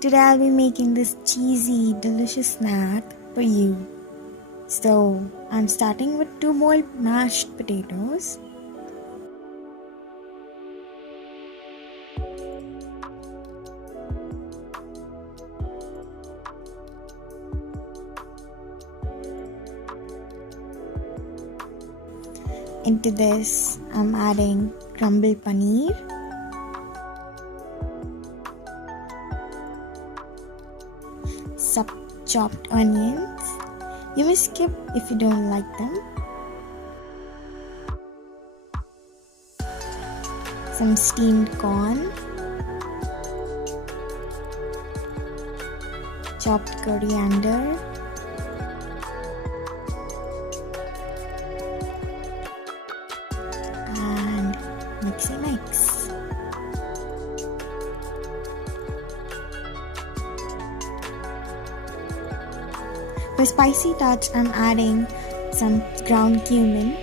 Today I'll be making this cheesy, delicious snack for you. So, I'm starting with 2 boiled mashed potatoes. Into this, I'm adding crumbled paneer, chopped onions. You may skip if you don't like them. Some steamed corn, chopped coriander, and mix. For spicy touch, I'm adding some ground cumin,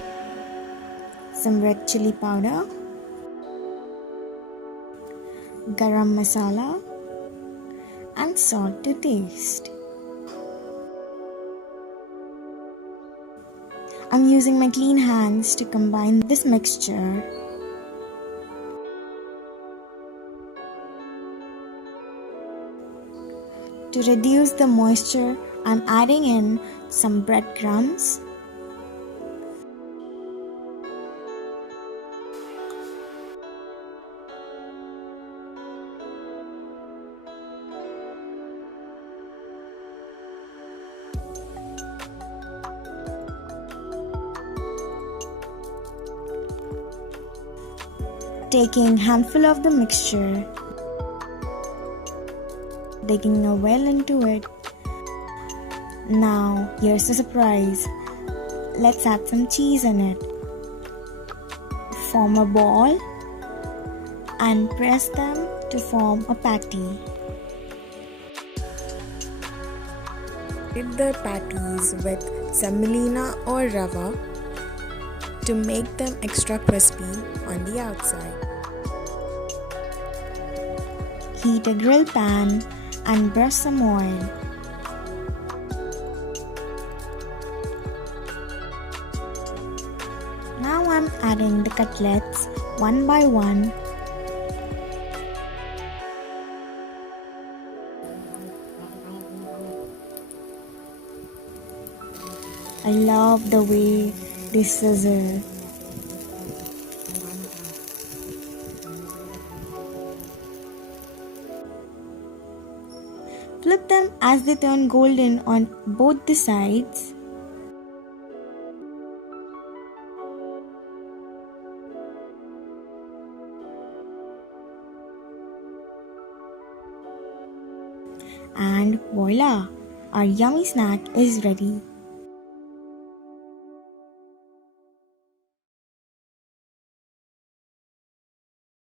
some red chili powder, garam masala, and salt to taste. I'm using my clean hands to combine this mixture. To reduce the moisture, I'm adding in some breadcrumbs, taking handful of the mixture, digging a well into it. Now, here's the surprise. Let's add some cheese in it. Form a ball and press them to form a patty. Dip the patties with semolina or rava to make them extra crispy on the outside. Heat a grill pan and brush some oil. Now I'm adding the cutlets one by one. I love the way they sizzle. Flip them as they turn golden on both the sides. And voila! Our yummy snack is ready.